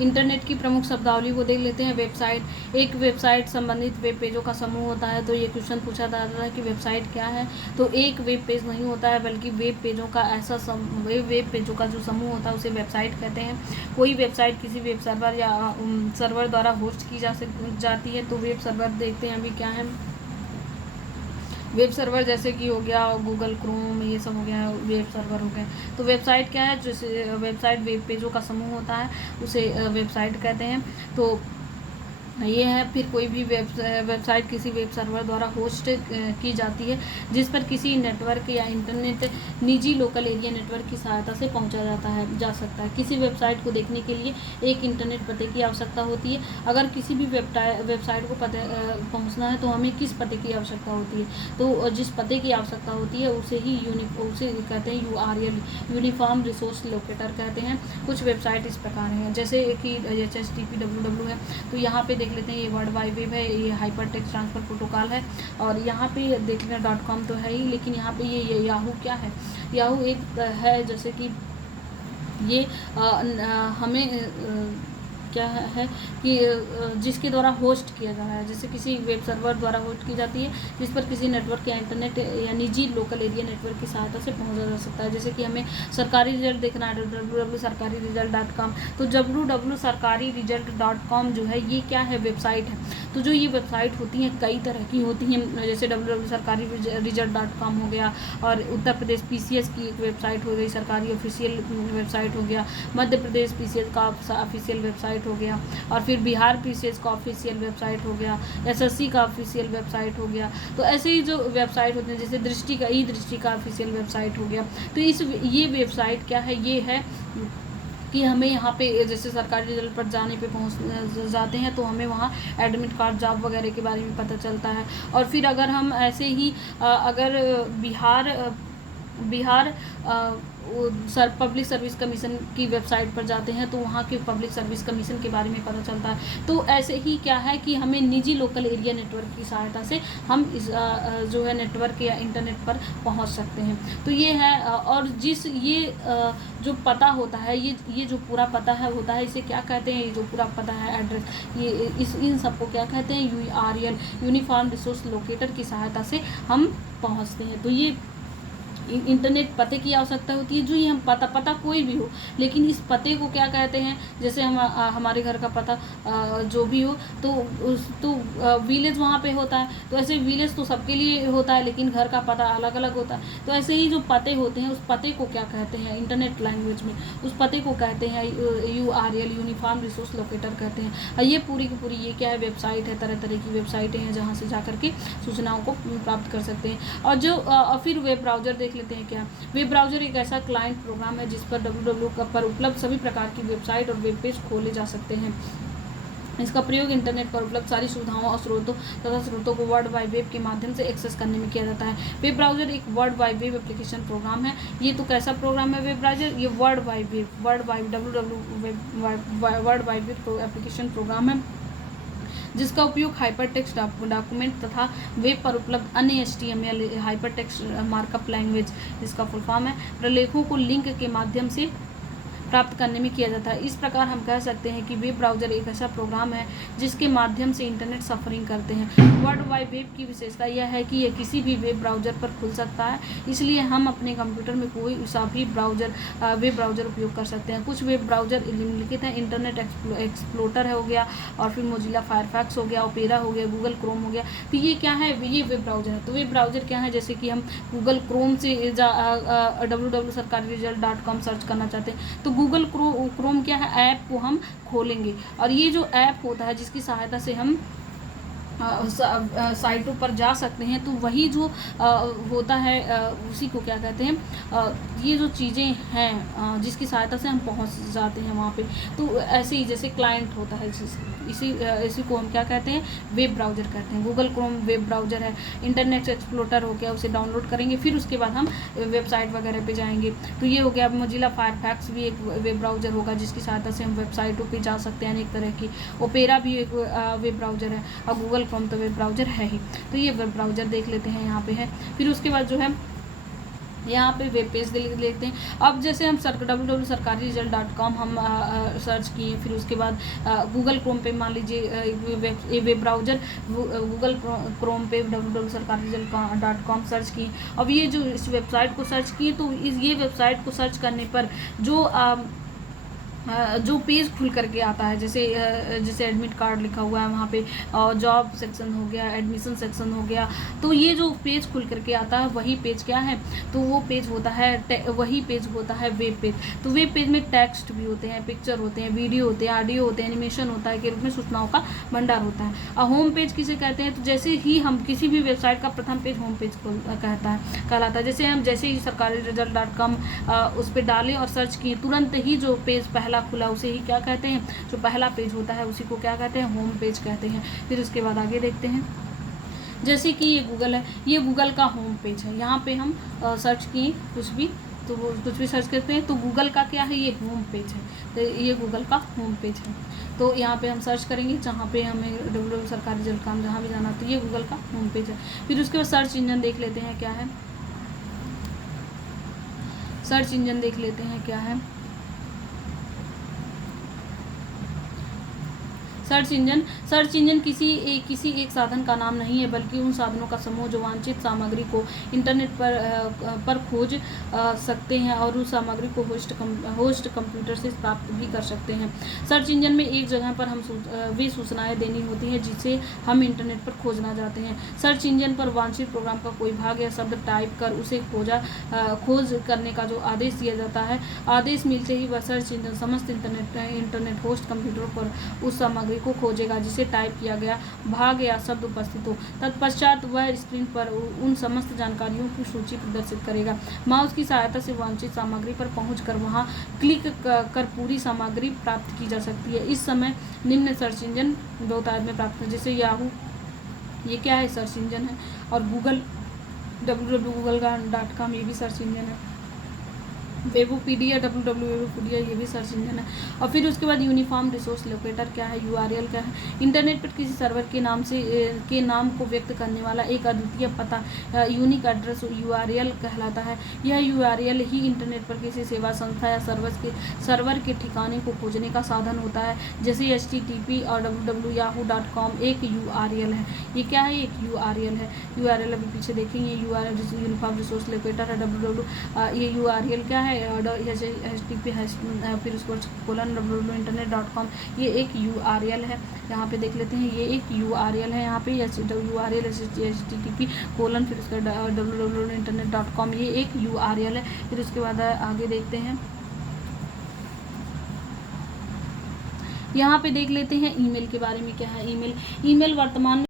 Internet की प्रमुख शब्दावली को देख लेते हैं। वेबसाइट, एक वेबसाइट संबंधित वेब पेजों का समूह होता है। तो ये क्वेश्चन पूछा जाता है कि वेबसाइट क्या है, तो एक वेब पेज नहीं होता है बल्कि वेब पेजों का ऐसा वेब पेजों का जो समूह होता है उसे वेबसाइट कहते हैं। कोई वेबसाइट किसी वेब सर्वर या सर्वर द्वारा होस्ट की जाती है। तो वेब सर्वर देखते हैं अभी क्या है। वेब सर्वर जैसे कि हो गया गूगल क्रोम, ये सब हो गया वेब सर्वर हो गए। तो वेबसाइट क्या है, जैसे वेबसाइट वेब पेजों का समूह होता है उसे वेबसाइट कहते हैं। तो ये है। फिर कोई भी वेबसाइट किसी वेब सर्वर द्वारा होस्ट की जाती है जिस पर किसी नेटवर्क या इंटरनेट निजी लोकल एरिया नेटवर्क की सहायता से पहुंचा जा सकता है। किसी वेबसाइट को देखने के लिए एक इंटरनेट पते की आवश्यकता होती है। अगर किसी भी वेबसाइट को पहुंचना है तो हमें किस पते की आवश्यकता होती है, तो जिस पते की आवश्यकता होती है उसे कहते हैं URL, यूनिफॉर्म रिसोर्स लोकेटर कहते हैं। कुछ वेबसाइट इस प्रकार हैं जैसे कि HTTP www है। तो यहाँ पे देख लेते हैं ये वर्ल्ड वाइड वेब है, ये हाइपर टेक्स्ट ट्रांसफर प्रोटोकॉल है। और यहाँ पे देख लेते हैं .com तो है ही, लेकिन यहाँ पे ये याहू क्या है, याहू एक है जैसे कि ये हमें क्या है कि जिसके द्वारा होस्ट किया जा रहा है, जैसे किसी वेब सर्वर द्वारा होस्ट की जाती है जिस पर किसी नेटवर्क या इंटरनेट या निजी लोकल एरिया नेटवर्क की सहायता से पहुंचा जा सकता है। जैसे कि हमें सरकारी रिजल्ट देखना है www.sarkariresult.com, तो www.sarkariresult.com जो है ये क्या है, वेबसाइट है। तो जो ये वेबसाइट होती हैं कई तरह की होती हैं, जैसे www.sarkariresult.com हो गया, और उत्तर प्रदेश PCS की एक वेबसाइट हो गई, सरकारी ऑफिशियल वेबसाइट हो गया, मध्य प्रदेश PCS का ऑफिशियल वेबसाइट हो गया, और फिर बिहार PCS का ऑफिशियल वेबसाइट हो गया, SSC का ऑफिशियल वेबसाइट हो गया। तो ऐसे ही जो वेबसाइट होते हैं जैसे दृष्टि का ऑफिशियल वेबसाइट हो गया। तो ये वेबसाइट क्या है, ये है कि हमें यहाँ पे जैसे सरकारी रिजल्ट पर पहुँच जाते हैं तो हमें वहाँ एडमिट कार्ड, जॉब वगैरह के बारे में पता चलता है। और फिर अगर हम ऐसे ही अगर बिहार पब्लिक सर्विस कमीशन की वेबसाइट पर जाते हैं तो वहाँ के पब्लिक सर्विस कमीशन के बारे में पता चलता है। तो ऐसे ही क्या है कि हमें निजी लोकल एरिया नेटवर्क की सहायता से हम इस जो है नेटवर्क या इंटरनेट पर पहुँच सकते हैं। तो ये है। और जो पता होता है, ये जो पूरा पता है होता है, इसे क्या कहते हैं, ये जो पूरा पता है एड्रेस, ये इन सबको क्या कहते हैं, URL, यूनिफॉर्म रिसोर्स लोकेटर की सहायता से हम पहुँचते हैं। तो ये इंटरनेट पते की आवश्यकता होती है। जो ये हम पता कोई भी हो, लेकिन इस पते को क्या कहते हैं, जैसे हम हमारे घर का पता जो भी हो तो विलेज वहाँ पे होता है। तो ऐसे विलेज तो सबके लिए होता है लेकिन घर का पता अलग अलग होता है। तो ऐसे ही जो पते होते हैं उस पते को क्या कहते हैं, इंटरनेट लैंग्वेज में उस पते को कहते हैं URL, यूनिफॉर्म रिसोर्स लोकेटर कहते हैं। और ये पूरी की पूरी ये क्या है, वेबसाइट है। तरह तरह की वेबसाइटें हैं जहाँ से जा करके सूचनाओं को प्राप्त कर सकते हैं। और फिर वेब ब्राउजर देख लेते हैं। क्या वेब ब्राउजर एक ऐसा क्लाइंट प्रोग्राम है जिस पर www पर उपलब्ध सभी प्रकार की वेबसाइट और वेब पेज खोले जा सकते हैं। इसका प्रयोग इंटरनेट पर उपलब्ध सारी सुविधाओं और स्रोतों को वर्ल्ड वाइड वेब के माध्यम से एक्सेस करने में किया जाता है। वेब ब्राउजर एक world wide web application program है। ये तो कैसा प्रोग्राम है वेब ब्राउजर, ये world wide web application program है जिसका उपयोग हाइपर टेक्स्ट डॉक्यूमेंट तथा वेब पर उपलब्ध अन्य HTML hyper text markup language, जिसका फुल फॉर्म है, प्रलेखों को लिंक के माध्यम से प्राप्त करने में किया जाता है। इस प्रकार हम कह सकते हैं कि वेब ब्राउजर एक ऐसा प्रोग्राम है जिसके माध्यम से इंटरनेट सफरिंग करते हैं। वर्ल्ड वाइड वेब की विशेषता यह है कि यह किसी भी वेब ब्राउजर पर खुल सकता है, इसलिए हम अपने कंप्यूटर में कोई सा भी वेब ब्राउजर उपयोग कर सकते हैं। कुछ वेब ब्राउजर निम्नलिखित हैं, इंटरनेट एक्सप्लोरर हो गया, और फिर मोजिला फायरफॉक्स हो गया, ओपेरा हो गया, गूगल क्रोम हो गया। तो ये क्या है, ये वेब ब्राउजर है। तो वेब ब्राउजर क्या है, जैसे कि हम गूगल क्रोम से www.sarkariresult.com सर्च करना चाहते हैं तो गूगल क्रोम क्या है, ऐप को हम खोलेंगे, और ये जो ऐप होता है जिसकी सहायता से हम साइटों पर जा सकते हैं, तो वही जो होता है उसी को क्या कहते हैं, ये जो चीज़ें हैं जिसकी सहायता से हम पहुंच जाते हैं वहाँ पे। तो ऐसे ही जैसे क्लाइंट होता है इसी को हम क्या कहते हैं, वेब ब्राउजर कहते हैं। गूगल क्रोम वेब ब्राउजर है। इंटरनेट एक्सप्लोरर हो गया, उसे डाउनलोड करेंगे, फिर उसके बाद हम वेबसाइट वगैरह पे जाएंगे। तो ये हो गया। मोजिला फायरफॉक्स भी एक वेब ब्राउजर होगा जिसकी सहायता से हम वेबसाइटों पे जा सकते हैं अनेक तरह की। ओपेरा भी एक वेब ब्राउजर है, और गूगल क्रोम तो वेब ब्राउजर है ही। तो ये वेब ब्राउजर देख लेते हैं, यहाँ पे है। फिर उसके बाद जो है यहाँ पे वेब पेज देख लेते हैं। अब जैसे हम www.sarkariresult.com हम सर्च किए, फिर उसके बाद गूगल क्रोम पे मान लीजिए वेब ब्राउज़र गूगल क्रोम पे www.sarkariresult.com सर्च किए। अब ये जो इस वेबसाइट को सर्च किए तो ये वेबसाइट को सर्च करने पर जो पेज खुल करके आता है, जैसे एडमिट कार्ड लिखा हुआ है वहाँ पे, और जॉब सेक्शन हो गया, एडमिशन सेक्शन हो गया, तो ये जो पेज खुल करके आता है वही पेज क्या है, तो वो पेज होता है वही पेज होता है वेब पेज। तो वेब पेज में टेक्स्ट भी होते हैं, पिक्चर होते हैं, वीडियो होते हैं, ऑडियो होते हैं, एनिमेशन होता है के रूप में सूचनाओं का भंडार होता है। और होम पेज किसे कहते हैं, तो जैसे ही हम किसी भी वेबसाइट का प्रथम पेज होम पेज कहलाता है। जैसे ही sarkariresult.com उस पर डालें और सर्च किए, तुरंत ही जो पेज पहला खुला उसे ही क्या कहते हैं, जो पहला पेज होता है उसी को क्या कहते हैं, होम पेज कहते हैं। फिर उसके बाद आगे देखते हैं, जैसे कि ये गूगल है, ये गूगल का होम पेज है। यहाँ पे हम सर्च किए कुछ भी सर्च करते हैं तो गूगल का क्या है, ये होम पेज है। तो ये गूगल का होम पेज है। तो यहाँ पे हम सर्च करेंगे जहाँ पे हमें www.sarkariresult.com जहाँ भी जाना, तो ये गूगल का होम पेज है। फिर उसके बाद सर्च इंजन देख लेते हैं क्या है, सर्च इंजन देख लेते हैं क्या है। सर्च इंजन किसी एक साधन का नाम नहीं है, बल्कि उन साधनों का समूह जो वांछित सामग्री को इंटरनेट पर खोज सकते हैं और उस सामग्री को होस्ट कंप्यूटर से प्राप्त भी कर सकते हैं। सर्च इंजन में एक जगह पर हम वे सूचनाएं देनी होती हैं जिसे हम इंटरनेट पर खोजना चाहते हैं। सर्च इंजन पर वांछित प्रोग्राम का कोई भाग या शब्द टाइप कर उसे खोज करने का जो आदेश दिया जाता है, आदेश मिलते ही वह सर्च इंजन समस्त इंटरनेट होस्ट कंप्यूटर पर उस सामग्री को खोजेगा जिसे टाइप किया गया भाग या शब्द उपस्थित हो। तत्पश्चात वह स्क्रीन पर उन समस्त जानकारियों की सूची प्रदर्शित करेगा। माउस की सहायता से वांछित सामग्री पर पहुंचकर वहां क्लिक कर पूरी सामग्री प्राप्त की जा सकती है। इस समय निम्न सर्च इंजन बहुतायत में प्राप्त है, जैसे याहू, ये क्या है, सर्च इंजन है, और गूगल www.google.com ये भी सर्च इंजन है। वेबोपीडिया www.वेबोपीडिया ये भी सर्च इंजन है। और फिर उसके बाद यूनिफॉर्म रिसोर्स लोकेटर क्या है, यूआरएल क्या है, इंटरनेट पर किसी सर्वर के नाम को व्यक्त करने वाला एक अद्वितीय पता यूनिक एड्रेस यूआरएल कहलाता है। यह यूआरएल ही इंटरनेट पर किसी सेवा संस्था या सर्वर के ठिकाने को खोजने का साधन होता है। जैसे HTTP और www.yahoo.com एक यूआरएल है। ये क्या है, एक यूआरएल है। यूआरएल अभी पीछे देखेंगे, यूआरएल यूनिफॉर्म रिसोर्स लोकेटर है। ये यूआरएल क्या है, HTTP फिर उसको :www.internet.com ये एक यूआरएल है। यहाँ पे देख लेते हैं, ये एक यूआरएल है। यहाँ पे यूआरएल HTTP फिर उसका www.internet.com ये एक यूआरएल है। फिर उसके बाद आगे देखते हैं, यहाँ पे देख लेते हैं ईमेल के बारे में क्या है। ईमेल वर्तमान